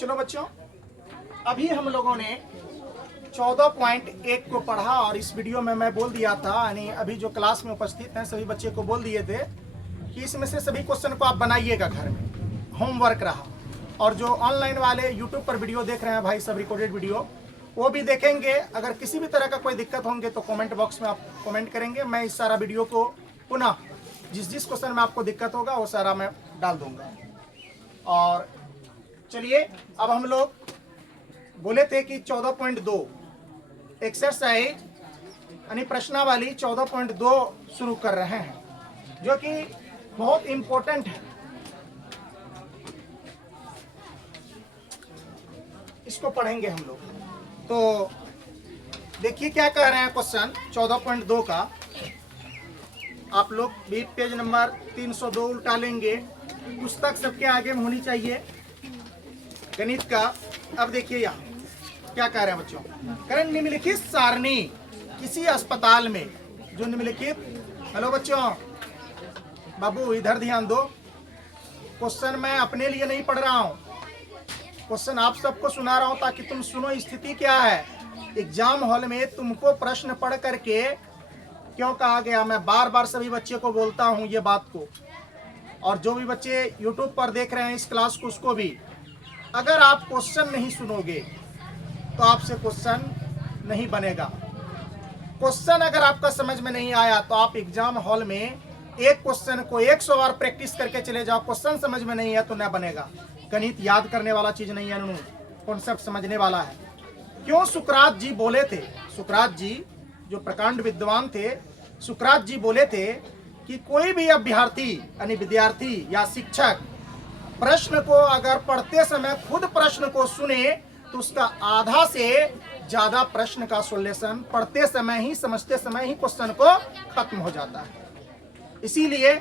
चलो बच्चों, अभी हम लोगों ने 14.1 को पढ़ा और इस वीडियो में मैं बोल दिया था, यानी अभी जो क्लास में उपस्थित हैं सभी बच्चे को बोल दिए थे कि इसमें से सभी क्वेश्चन को आप बनाइएगा घर में, होमवर्क रहा। और जो ऑनलाइन वाले यूट्यूब पर वीडियो देख रहे हैं भाई सब रिकॉर्डेड वीडियो वो भी देखेंगे। अगर किसी भी तरह का कोई दिक्कत होंगे तो कमेंट बॉक्स में आप कमेंट करेंगे, मैं इस सारा वीडियो को पुनः जिस क्वेश्चन में आपको दिक्कत होगा वो सारा मैं डाल दूंगा। और चलिए अब हम लोग बोले थे कि 14.2 एक्सरसाइज यानी प्रश्नावली 14.2 शुरू कर रहे हैं जो कि बहुत इम्पोर्टेंट है। इसको पढ़ेंगे हम लोग। तो देखिए क्या कह रहे हैं क्वेश्चन 14.2 का। आप लोग भी पेज नंबर 302 उल्टा लेंगे। पुस्तक सबके आगे में होनी चाहिए गणित का। अब देखिए यहाँ क्या कह रहे हैं बच्चों, करें निम्नलिखित सारणी किसी अस्पताल में जो निम्नलिखित, हेलो बच्चों, बाबू इधर ध्यान दो। क्वेश्चन मैं अपने लिए नहीं पढ़ रहा हूँ, क्वेश्चन आप सबको सुना रहा हूँ ताकि तुम सुनो स्थिति क्या है। एग्जाम हॉल में तुमको प्रश्न पढ़ करके क्यों कहा गया, मैं बार बार सभी बच्चे को बोलता हूँ ये बात को, और जो भी बच्चे यूट्यूब पर देख रहे हैं इस क्लास को उसको भी, अगर आप क्वेश्चन नहीं सुनोगे तो आपसे क्वेश्चन नहीं बनेगा। क्वेश्चन अगर आपका समझ में नहीं आया तो आप एग्जाम हॉल में एक क्वेश्चन को 100 बार प्रैक्टिस करके चले जाओ, क्वेश्चन समझ में नहीं है तो न बनेगा। गणित याद करने वाला चीज नहीं है, कॉन्सेप्ट समझने वाला है। क्यों सुकरात जी बोले थे, सुकरात जी जो प्रकांड विद्वान थे, सुकरात जी बोले थे कि कोई भी अभ्यर्थी यानी विद्यार्थी या शिक्षक प्रश्न को अगर पढ़ते समय खुद प्रश्न को सुने तो उसका आधा से ज्यादा प्रश्न का सॉल्यूशन पढ़ते समय ही, समझते समय ही क्वेश्चन को खत्म हो जाता है। इसीलिए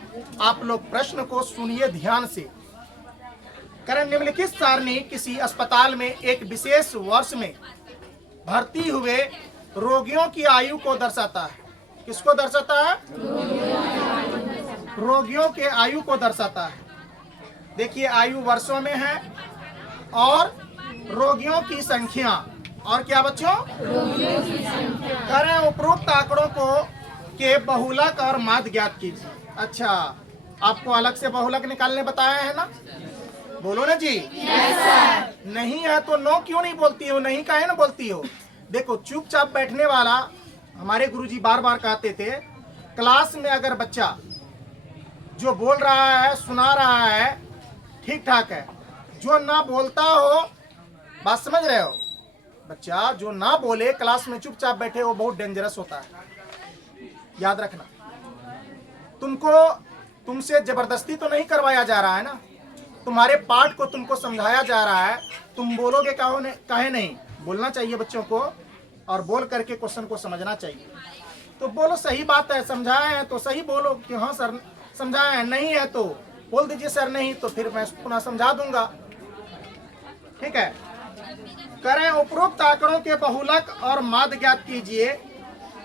आप लोग प्रश्न को सुनिए ध्यान से। कारण निम्नलिखित सारणी किसी अस्पताल में एक विशेष वर्ष में भर्ती हुए रोगियों की आयु को दर्शाता है। किसको दर्शाता है? रोगियों के आयु को दर्शाता है। देखिए आयु वर्षों में है और रोगियों की संख्या, और क्या बच्चों? रोगियों की संख्या। करें उपरोक्त आंकड़ों को के बहुलक और माध्य ज्ञात कीजिए। अच्छा, आपको अलग से बहुलक निकालने बताया है ना, बोलो ना जी। Yes sir. नहीं है तो नो क्यों नहीं बोलती हो, नहीं काहे ना बोलती हो। देखो चुपचाप बैठने वाला, हमारे गुरुजी बार बार कहते थे क्लास में अगर बच्चा जो बोल रहा है सुना रहा है ठीक ठाक है, जो ना बोलता हो, बात समझ रहे हो, बच्चा जो ना बोले क्लास में चुपचाप बैठे वो बहुत डेंजरस होता है। याद रखना, तुमसे जबरदस्ती तो नहीं करवाया जा रहा है ना, तुम्हारे पाठ को तुमको समझाया जा रहा है। तुम बोलोगे काहे नहीं, बोलना चाहिए बच्चों को, और बोल करके क्वेश्चन को समझना चाहिए। तो बोलो सही बात है, समझाए हैं तो सही बोलो कि हाँ सर समझाए हैं, नहीं है तो बोल दीजिए सर नहीं, तो फिर मैं पुनः समझा दूंगा। ठीक है। करें उपरोक्त आंकड़ों के बहुलक और माध्य ज्ञात कीजिए।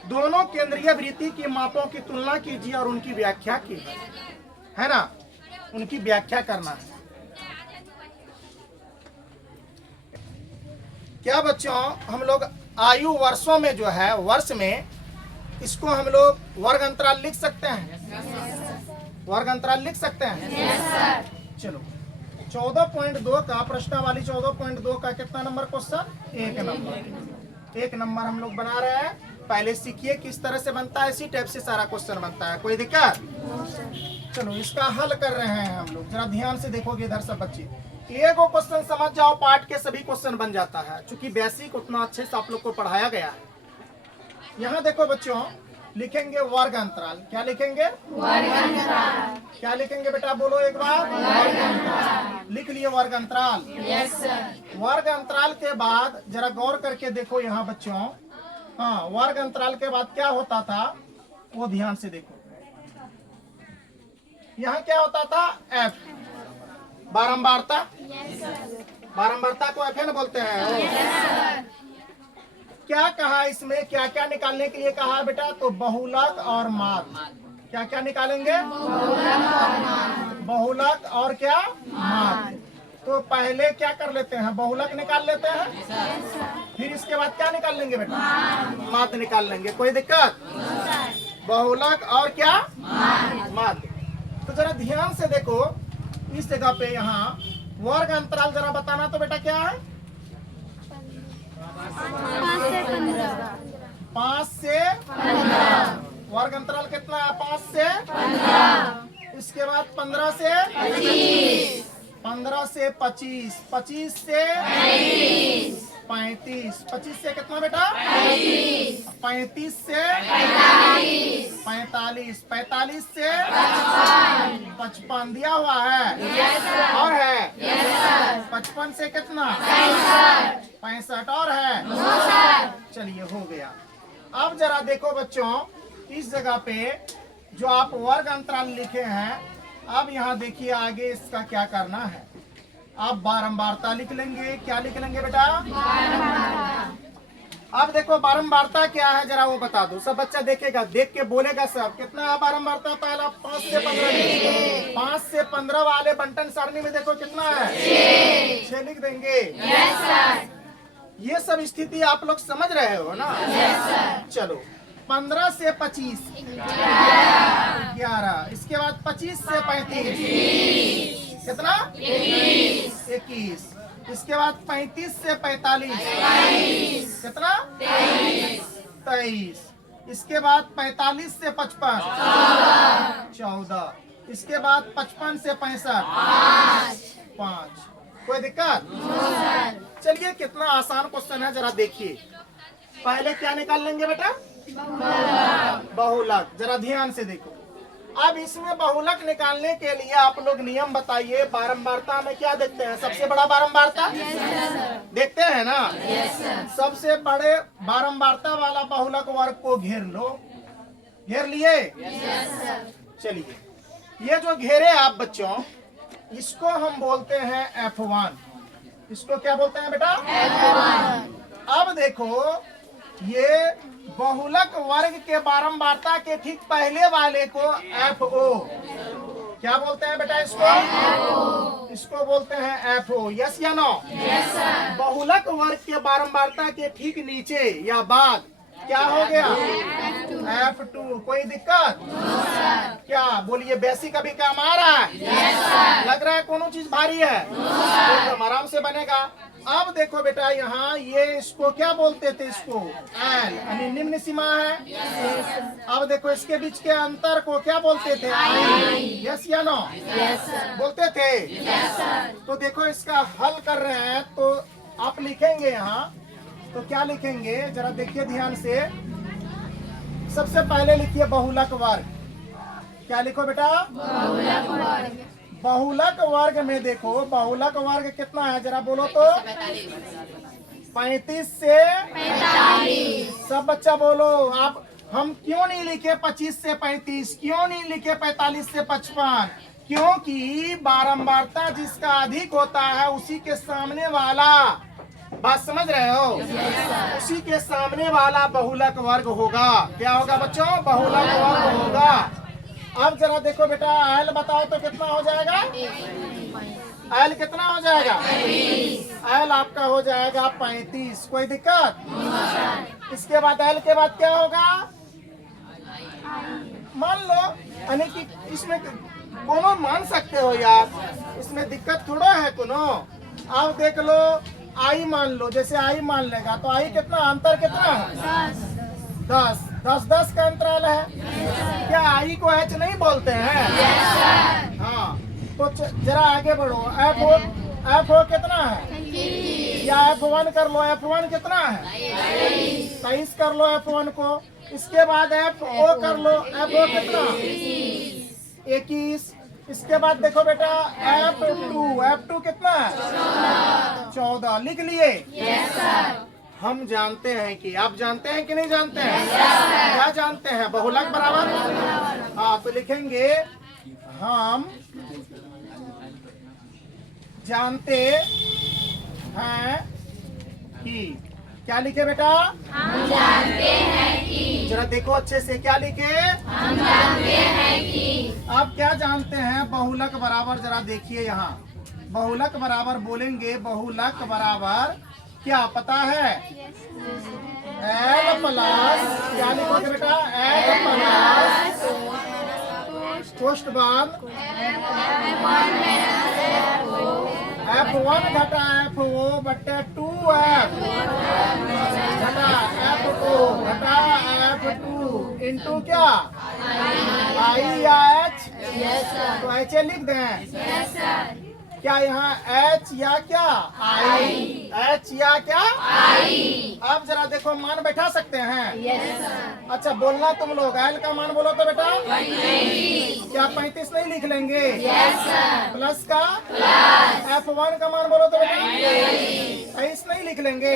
दोनों केंद्रीय वृत्ति की मापों की तुलना कीजिए और उनकी व्याख्या कीजिए, है ना, उनकी व्याख्या करना है। क्या बच्चों हम लोग आयु वर्षों में जो है, वर्ष में, इसको हम लोग वर्ग अंतराल लिख सकते हैं? वर्ग अंतराल लिख सकते हैं? Yes sir. चलो 14.2 का प्रश्नावली 14.2 का कितना नंबर क्वेश्चन? 1 नंबर। 1 नंबर हम लोग बना रहे हैं। पहले सीखिए किस तरह से बनता है, इसी टाइप से सारा क्वेश्चन बनता है। कोई दिक्कत? चलो इसका हल कर रहे हैं हम लोग, जरा ध्यान से देखोगे इधर सब बच्चे। एक को क्वेश्चन समझ जाओ, पाठ के सभी क्वेश्चन बन जाता है, चूंकि बेसिक उतना अच्छे से आप लोग को पढ़ाया गया है। यहाँ देखो बच्चों, लिखेंगे वर्ग अंतराल। क्या लिखेंगे? वर्ग अंतराल। क्या लिखेंगे बेटा, बोलो एक बार। वर्ग अंतराल। लिख लिए वर्ग अंतराल? Yes sir. वर्ग अंतराल के बाद जरा गौर करके देखो यहाँ बच्चों, हाँ वर्ग अंतराल के बाद क्या होता था वो ध्यान से देखो। यहाँ क्या होता था? एफ, बारंबारता। बारंबारता को एफ बोलते हैं। क्या कहा इसमें, क्या क्या निकालने के लिए कहा बेटा? तो बहुलक और माध्य। क्या क्या निकालेंगे? बहुलक और क्या? माध्य। तो पहले क्या कर लेते हैं, बहुलक निकाल लेते हैं, फिर इसके बाद क्या निकाल लेंगे बेटा, माध्य निकाल लेंगे। कोई दिक्कत? बहुलक और क्या, माध्य। तो जरा ध्यान से देखो इस जगह पे, यहाँ वर्ग अंतराल जरा बताना तो बेटा क्या है, 5 से 15। वर्ग अंतराल कितना है, 5 से 15। इसके बाद 15 से 25, 15 से 25, 25 से 35, 25 से कितना बेटा, 35 से 45, 45 से 55 दिया हुआ है, और है 55 से कितना, 65 और है, चलिए हो गया। अब जरा देखो बच्चों, इस जगह पे जो आप वर्ग अंतराल लिखे हैं, अब यहाँ देखिए आगे इसका क्या करना है, आप बारंबारता लिख लेंगे। क्या लिख लेंगे बेटा, अब देखो बारंबारता क्या है जरा वो बता दो, सब बच्चा देखेगा, देख के बोलेगा सब। कितना है बारंबारता, पहला 5 से 15, 5 से 15 वाले बंटन सारणी में देखो कितना है, 6 लिख देंगे। ये सब स्थिति आप लोग समझ रहे हो ना। चलो 15 से 25 11, इसके बाद 25 से 35 कितना, 21, इसके बाद 35 से 45 कितना, 23, इसके बाद 45 से 55 14, इसके बाद 55 से 65 5। कोई दिक्कत? चलिए कितना आसान क्वेश्चन है, जरा देखिए। पहले क्या निकाल लेंगे बेटा, बहुलक। जरा ध्यान से देखो, अब इसमें बहुलक निकालने के लिए आप लोग नियम बताइए। बारंबारता में क्या देखते हैं, सबसे बड़ा बारंबारता देखते हैं ना। सबसे बड़े बारंबारता वाला बहुलक वर्ग को घेर लो। घेर लिए? चलिए, ये जो घेरे आप बच्चों, इसको हम बोलते हैं F1। इसको क्या बोलते हैं बेटा, F1। अब देखो, ये बहुलक वर्ग के बारंबारता के ठीक पहले वाले को FO क्या बोलते हैं बेटा, इसको बोलते हैं FO। यस या नो? बहुलक वर्ग के बारंबारता के ठीक नीचे या बाद क्या हो गया, F2। कोई दिक्कत? क्या बोलिए, बेसिक अभी काम आ रहा है? लग रहा है कोनो चीज भारी है? एकदम आराम से बनेगा। अब देखो बेटा, यहाँ ये इसको क्या बोलते थे, इसको L यानी निम्न सीमा है। अब देखो इसके बीच के अंतर को क्या बोलते थे, यस या नो? बोलते थे। तो देखो इसका हल कर रहे हैं, तो आप लिखेंगे यहाँ, तो क्या लिखेंगे जरा देखिए ध्यान से। सबसे पहले लिखिए बहुलक वर्ग। क्या लिखो बेटा, बहुलक वर्ग। बहुलक वर्ग में देखो, बहुलक वर्ग कितना है जरा बोलो तो, 35 से 45। सब बच्चा बोलो। आप हम क्यों नहीं लिखे 25 से 35, क्यों नहीं लिखे 45 से 55? क्योंकि बारंबारता जिसका अधिक होता है उसी के सामने वाला, बात समझ रहे हो, उसी के सामने वाला बहुलक वर्ग होगा। क्या होगा बच्चों, बहुलक वर्ग होगा। अब जरा देखो बेटा, L बताओ तो कितना हो जाएगा, L कितना हो जाएगा, L आपका हो जाएगा 35। कोई दिक्कत? इसके बाद L के बाद क्या होगा, मान लो, यानी कि इसमें कोनो मान सकते हो यार, इसमें दिक्कत थोड़ा है कोनो। अब देख लो, I मान लो, जैसे I मान लेगा तो I कितना, अंतर कितना है, 10 10 10 का अंतराल है। क्या I को H नहीं बोलते हैं? हाँ, तो जरा आगे बढ़ो। FO कितना है, या F1 कर लो। F1 कितना है, 23 कर लो F1 को। इसके बाद FO कर लो। FO कितना, 21। इसके बाद देखो बेटा F2 कितना है, 14। लिख लिए? हम जानते हैं कि आप जानते हैं कि नहीं जानते हैं? क्या जानते हैं, बहुलक बराबर। हाँ, तो लिखेंगे हम जानते हैं कि, क्या लिखे बेटा, हम जानते हैं कि। जरा देखो अच्छे से, क्या लिखे, हम जानते हैं कि। आप क्या जानते हैं, बहुलक बराबर, जरा देखिए यहाँ बहुलक बराबर बोलेंगे, बहुलक बराबर क्या पता है? एल प्लस क्या लिखोगे बेटा? एल प्लस कोष्ट बंद F1 घटा FO बट्टे 2F घटा F2 घटा F2 इंटू क्या? I या H? तो H लिख दें। क्या यहाँ H या क्या? I? H या क्या? I? अब जरा देखो मान बैठा सकते हैं? अच्छा बोलना तुम लोग, L का मान बोलो तो बेटा 35। क्या 35 नहीं लिख लेंगे? प्लस का F1 का मान बोलो तो बेटा 23 नहीं लिख लेंगे?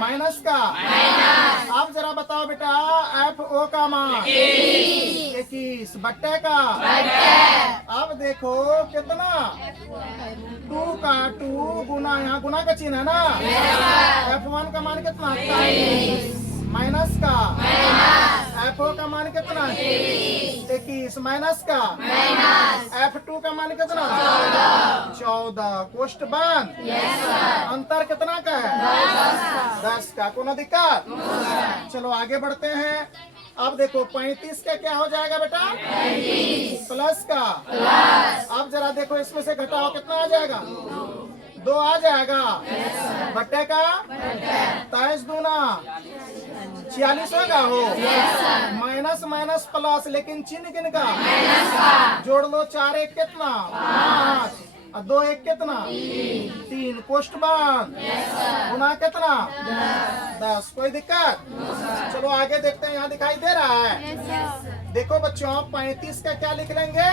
माइनस का अब जरा बताओ बेटा FO का मान 21 बट्टे का अब देखो कितना 2 का 2 गुना यहाँ गुना का चिन्ह है ना F1 का मान कितना 23 माइनस का FO का मान कितना 21 माइनस का F2 का मान कितना 14 कोष्ट बंद अंतर कितना का है 10 का। कोनो दिक्कत? चलो आगे बढ़ते हैं। अब देखो 35 का क्या हो जाएगा बेटा 35 प्लस का अब जरा देखो इसमें से घटाओ कितना आ जाएगा 2 आ जाएगा बट्टे का 23 दूना 46 होगा हो माइनस माइनस प्लस लेकिन चिन्ह किन का जोड़ लो 4 एक कितना 5 और 2 एक कितना 3 कोष्ट बंद गुना कितना 10। कोई दिक्कत? चलो आगे देखते हैं। यहाँ दिखाई दे रहा है देखो बच्चों 35 का क्या लिख लेंगे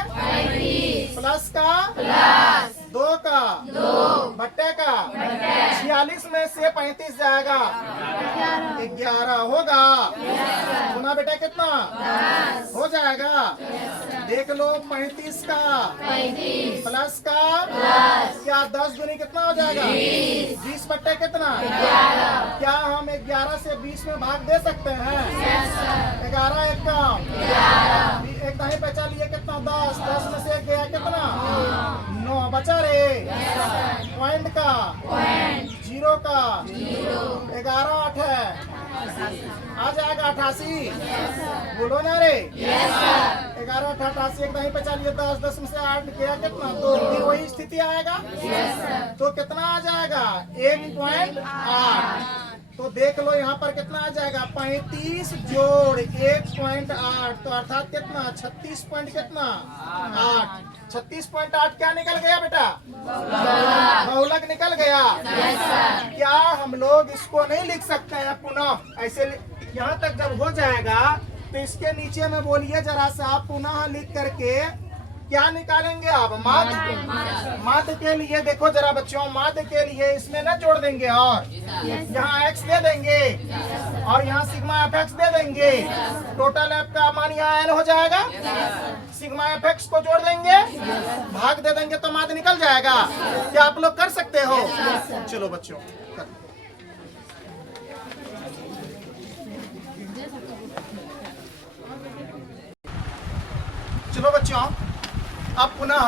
प्लस का 2 का बट्टे का 46 में से 35 जाएगा 11 होगा गुना बेटा कितना हो जाएगा देख लो 35 का प्लस का क्या 10 दूनी कितना हो जाएगा 20 बट्टे कितना क्या हम 11 से 20 में भाग दे सकते हैं 11 एक कम एक दाही बचा लिए कितना 10 में से एक गया कितना 9 बचा रे पॉइंट का 0 का 11 8 है आ जाएगा 88 बोलो ना रे 11 88 एक दाही बचा लिए 10 में से 8 गया कितना तो फिर वही स्थिति आएगा तो कितना आ जाएगा 1.8 तो देख लो यहाँ पर कितना आ जाएगा 35 जोड़ 1.8 तो अर्थात कितना 36 पॉइंट कितना 8 36.8 क्या निकल गया बेटा बहुलक निकल गया क्या हम लोग इसको नहीं लिख सकते हैं पुनः ऐसे यहाँ तक जब हो जाएगा तो इसके नीचे में बोलिए जरा सा पुनः लिख करके क्या निकालेंगे आप माध्य के लिए देखो जरा बच्चों माध्य के लिए इसमें न जोड़ देंगे और यहाँ x दे देंगे और यहाँ सिग्मा fx दे देंगे टोटल f का मान यहाँ n हो जाएगा सिग्मा fx को जोड़ देंगे भाग दे देंगे तो माध्य निकल जाएगा। क्या आप लोग कर सकते हो? चलो बच्चों चलो बच्चों अब पुनः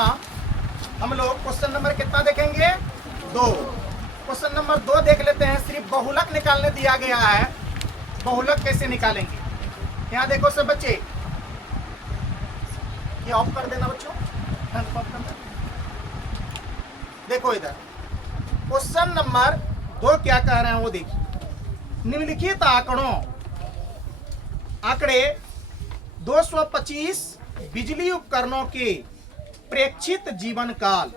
हम लोग क्वेश्चन नंबर कितना देखेंगे 2। क्वेश्चन नंबर 2 देख लेते हैं। सिर्फ बहुलक निकालने दिया गया है बहुलक कैसे निकालेंगे यहाँ देखो सब बच्चे ये ऑफ कर देना बच्चों देखो इधर क्वेश्चन नंबर 2 क्या कह रहे हैं वो देखिए निम्नलिखित आंकड़े 225 बिजली उपकरणों के प्रेक्षित जीवन काल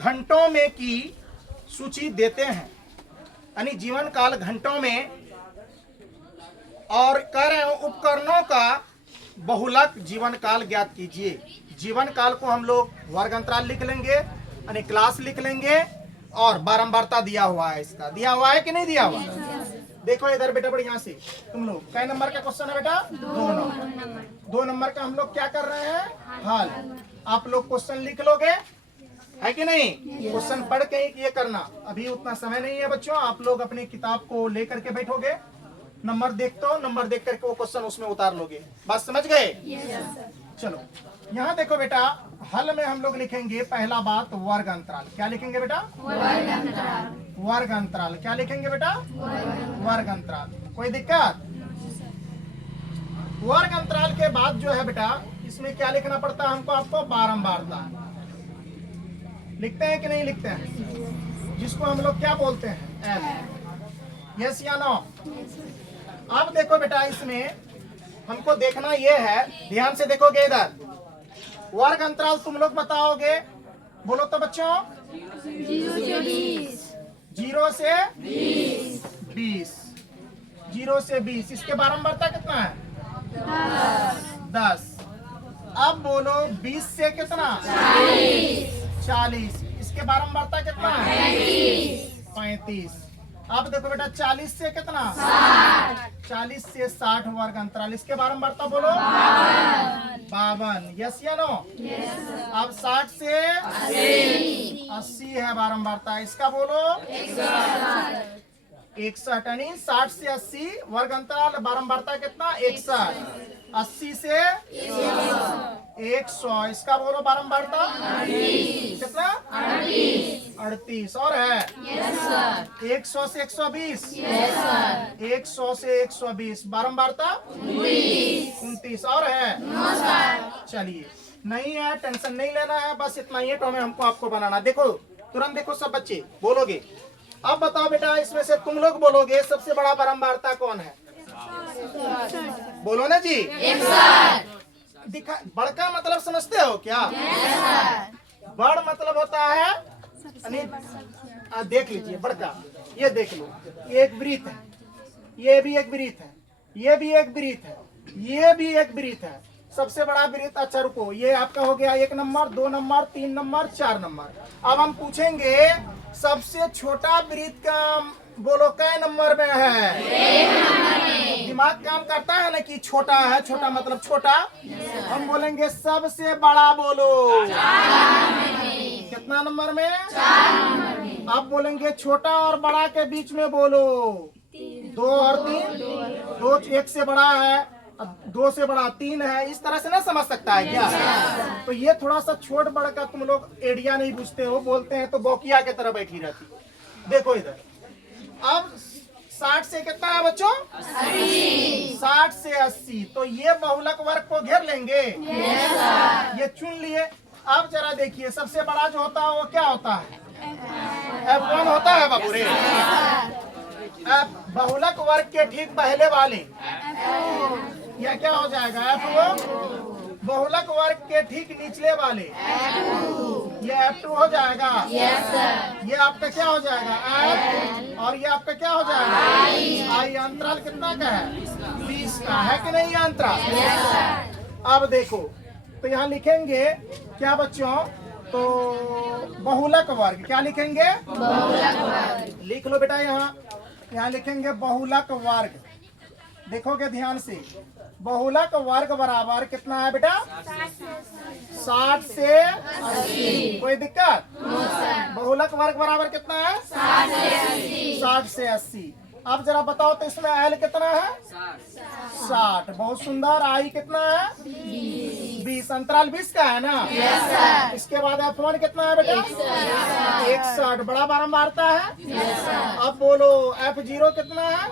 घंटों में की सूची देते हैं यानी जीवन काल घंटों में और कह रहे हैं उपकरणों का बहुलक जीवन काल ज्ञात कीजिए। जीवन काल को हम लोग वर्ग अंतराल लिख लेंगे यानी क्लास लिख लेंगे और बारंबारता दिया हुआ है इसका दिया हुआ है कि नहीं दिया हुआ देखो इधर बेटा बढ़िया से तुम लोग कै नंबर का क्वेश्चन है बेटा 2 नंबर का हम लोग क्या कर रहे हैं हल। आप लोग क्वेश्चन लिख लोगे है कि नहीं क्वेश्चन पढ़ के ही ये करना अभी उतना समय नहीं है बच्चों आप लोग अपनी किताब को लेकर के बैठोगे नंबर देख करके वो क्वेश्चन उसमें उतार लोगे बात समझ गए चलो यहाँ देखो बेटा हल में हम लोग लिखेंगे पहला बात वर्ग अंतराल। क्या लिखेंगे बेटा? वर्ग अंतराल। क्या लिखेंगे बेटा? वर्ग अंतराल। कोई दिक्कत? वर्ग अंतराल के बाद जो है बेटा इसमें क्या लिखना पड़ता है हमको? आपको बारंबारता लिखते हैं कि नहीं लिखते हैं? जिसको हम लोग क्या बोलते हैं? एल। यस या नो? अब देखो बेटा इसमें हमको देखना ये है, ध्यान से देखोगे इधर। वर्ग अंतराल तुम लोग बताओगे, बोलो तो बच्चों। 0 से 20। 0 से 20 इसके बारंबारता कितना है? 10। अब बोलो 20 से कितना? 40। इसके बारंबारता कितना है? 35। अब देखो बेटा 40 से कितना? 40 से 60 वर्ग अंतराल। इसके बारंबारता बोलो। 52। यस या नो? अब 60 से 80 है बारंबारता। इसका बोलो 61। यानी 60 से 80 वर्ग अंतराल। बारंबारता कितना? 61। 80 से 100। इसका बोलो बारंबारता कितना? 38। और है 100 से 120। 100 से 120 बारंबारता 29। और है चलिए, नहीं है टेंशन नहीं लेना है, बस इतना ही टॉमे हमको आपको बनाना। देखो तुरंत देखो सब बच्चे बोलोगे। अब बताओ बेटा इसमें से तुम लोग बोलोगे सबसे बड़ा बारंबारता कौन है? बोलो ना जी। दिखा बड़का मतलब समझते हो क्या? बड़ मतलब होता है देख लीजिए बड़का, ये देख लो, ये एक वृत्त है, ये भी एक वृत्त है, ये भी एक वृत्त है, ये भी एक वृत्त है। सबसे बड़ा वृत्त। अच्छा रुको, ये आपका हो गया 1 नंबर, 2 नंबर, 3 नंबर, 4 नंबर। अब हम पूछेंगे सबसे छोटा वृत्त का बोलो कै नंबर में है? दिमाग काम करता है ना कि छोटा है, छोटा मतलब छोटा। हम बोलेंगे सबसे बड़ा बोलो कितना नंबर में? 4। अब बोलेंगे छोटा और बड़ा के बीच में बोलो 2 और 3। 2 1 से बड़ा है, 2 से बड़ा 3 है। इस तरह से ना समझ सकता है क्या? तो ये थोड़ा सा छोट बड़ा का तुम लोग एरिया नहीं बुझते हो, बोलते हैं तो बौकिया के तरह बैठी रहती। देखो इधर अब 60 से कितना है बच्चों? 60 से 80। तो ये बहुलक वर्ग को घेर लेंगे। ये चुन लिए। अब जरा देखिए सबसे बड़ा जो होता है वो क्या होता है? F1 होता है बाबू रे। बहुलक वर्ग के ठीक पहले वाले यह क्या हो जाएगा? F2। बहुलक वर्ग के ठीक निचले वाले ये F2 हो जाएगा। ये आपका क्या हो जाएगा? F। और ये आपका क्या हो जाएगा? I। अंतराल कितना का है? 20 का है कि नहीं अंतराल? अब देखो तो यहाँ लिखेंगे क्या बच्चों? तो बहुलक वर्ग। क्या लिखेंगे? बहुलक वर्ग। लिख लो बेटा यहाँ लिखेंगे बहुलक वर्ग। देखोगे ध्यान से, बहुलक वर्ग बराबर कितना है बेटा? 60 से 80। कोई दिक्कत? बहुलक वर्ग बराबर कितना है? 60 से 80। अब जरा बताओ तो इसमें एल कितना है? 60। बहुत सुंदर। आई कितना है? 20। अंतराल 20 का है ना? इसके बाद F1 कितना है बेटा? 61। बड़ा बारंबारता है। अब बोलो F0 कितना है?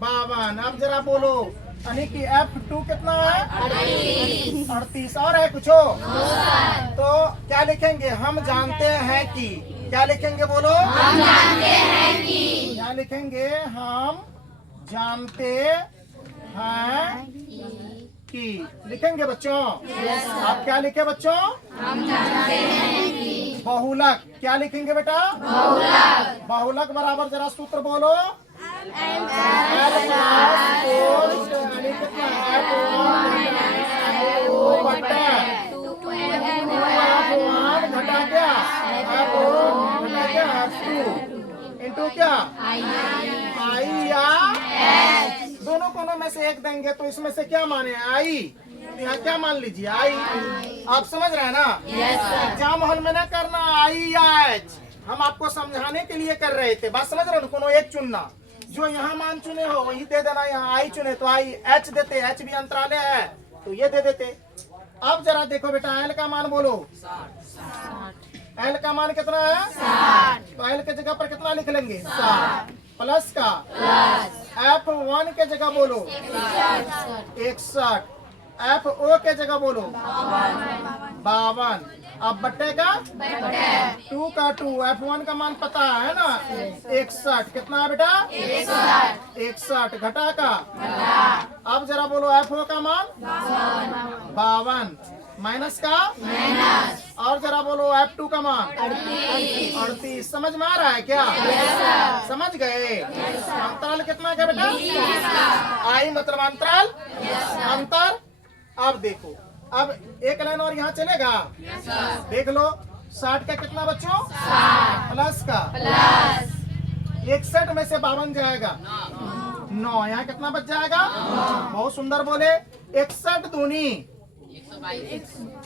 52। अब जरा बोलो यानी कि F2 कितना है? 38। और है कुछ हो? तो क्या लिखेंगे? हम जानते हैं कि। क्या लिखेंगे बोलो? हम जानते हैं कि। क्या लिखेंगे? हम जानते हैं कि। लिखेंगे बच्चों? आप क्या लिखे बच्चों? हम जानते हैं कि। बहुलक क्या लिखेंगे बेटा? बहुलक। बहुलक बराबर जरा सूत्र बोलो। घटा क्या? इंटू क्या? आई या दोनों कोनों में से एक देंगे तो इसमें से क्या माने? आई। यहाँ क्या मान लीजिए? आई। आप समझ रहे हैं ना? एग्जाम हॉल में ना करना आई या एच, हम आपको समझाने के लिए कर रहे थे। बात समझ रहे हो? कोनो एक चुनना, जो यहाँ मान चुने हो वही दे देना। यहाँ आई चुने तो आई, एच देते, एच भी अंतराले है तो ये दे देते। अब जरा देखो बेटा एल का मान बोलो। एल का मान कितना है? तो एल के जगह पर कितना लिख लेंगे? 60 प्लस का F1 के जगह बोलो 61, FO के जगह बोलो 52। अब बट्टे का 2 का 2, F1 का मान पता है ना 61, कितना है बेटा? 61 घटा का। अब जरा बोलो FO का मान 52 माइनस का और जरा बोलो F2 का मान 38। समझ में आ रहा है क्या? समझ गए? अंतराल कितना है बेटा? आई मतलब अंतराल अंतर। अब देखो, अब एक लाइन और यहाँ चलेगा। देख लो 60 का कितना बच्चों? प्लस का 61 में से 52 जाएगा 9, यहाँ कितना बच जाएगा? बहुत सुंदर बोले। 61 दूनी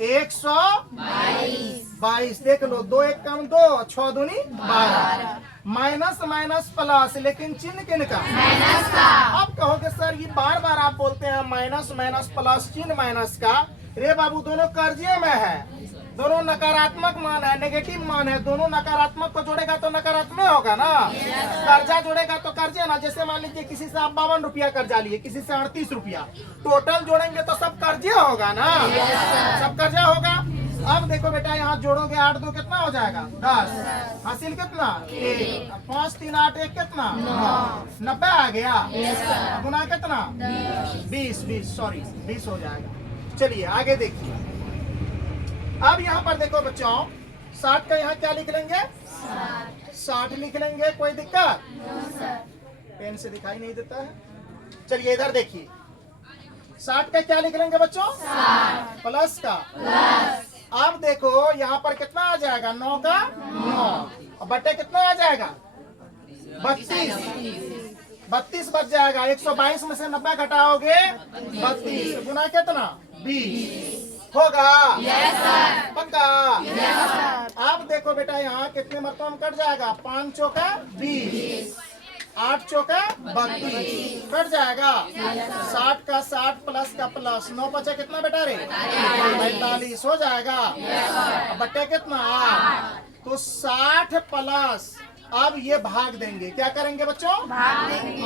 122। देख लो 2 1 कम 2, 6 दूनी 12। माइनस माइनस प्लस, लेकिन चिन्ह किन का? माइनस का। अब कहोगे सर ये बार बार आप बोलते हैं माइनस माइनस प्लस, चिन्ह माइनस का। रे बाबू दोनों कर्जे में है, दोनों नकारात्मक मान है, नेगेटिव मान है। दोनों नकारात्मक को जोड़ेगा तो नकारात्मक होगा ना। कर्जा जोड़ेगा तो कर्जे ना। जैसे मान लीजिए किसी से आप 52 रुपया कर्जा लिए, किसी से 38 रुपया, टोटल जोड़ेंगे तो सब कर्जे होगा ना, सब कर्जा होगा। अब देखो बेटा यहाँ जोड़ोगे 8 2 कितना हो जाएगा? 10। हासिल कितना? 1। 5 3 8 1 कितना? 90 आ गया। गुना कितना? 20 हो जाएगा। चलिए आगे देखिए। अब यहाँ पर देखो बच्चों 60 का यहाँ क्या लिख लेंगे? 60 लिख लेंगे। कोई दिक्कत? पेन से दिखाई नहीं देता है। चलिए इधर देखिए 60 का क्या लिख लेंगे बच्चों? प्लस का। अब देखो यहाँ पर कितना आ जाएगा? 9 का 9 बटे कितना आ जाएगा? 32 बच जाएगा। 122 में से 90 घटाओगे 32 गुना कितना? 20 होगा। पक्का? अब देखो बेटा यहाँ कितने मरतबा में कट जाएगा? 5 चौका 20, 8 चौका 32 कट जाएगा। 60 का 60 प्लस का प्लस 9 बचे कितना बेटा रे? 45 हो जाएगा। बटे कितना? 8। तो 60 प्लस, अब ये भाग देंगे। क्या करेंगे बच्चों?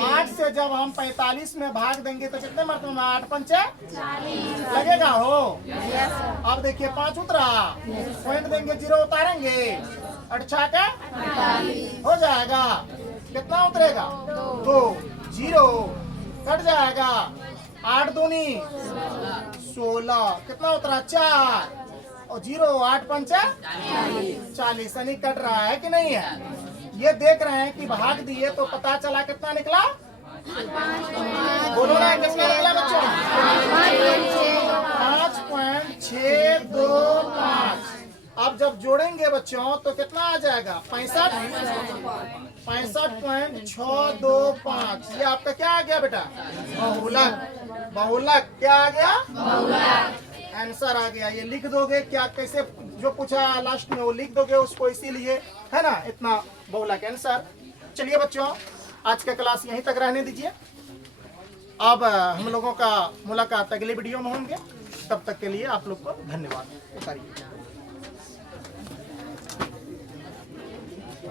8 से जब हम 45 में भाग देंगे तो कितने मरतबा में? 8 पंचे 40 लगेगा हो। अब देखिए 5 उतरा, पॉइंट देंगे 0 उतारेंगे 8 का 48 हो जाएगा। कितना उतरेगा? 2 0 कट जाएगा। 8 दूनी 16 कितना उतरा? 4 और 0 8 पंचे 40 यानी कट रहा है कि नहीं है? ये देख रहे हैं कि भाग दिए तो पता चला कितना निकला? बोलो ना कितना निकला बच्चों? 5.625। अब जब जोड़ेंगे बच्चों तो कितना आ जाएगा? 65.625। ये आपका क्या आ गया बेटा? बहुलक। क्या आ गया? आंसर आ गया। ये लिख दोगे क्या? कैसे जो पूछा लास्ट में वो लिख दोगे उसको, इसीलिए है ना इतना बहुलक आंसर। चलिए बच्चों आज का क्लास यहीं तक रहने दीजिए। अब हम लोगों का मुलाकात अगले वीडियो में होंगे। तब तक के लिए आप लोग को धन्यवाद। उतारिए।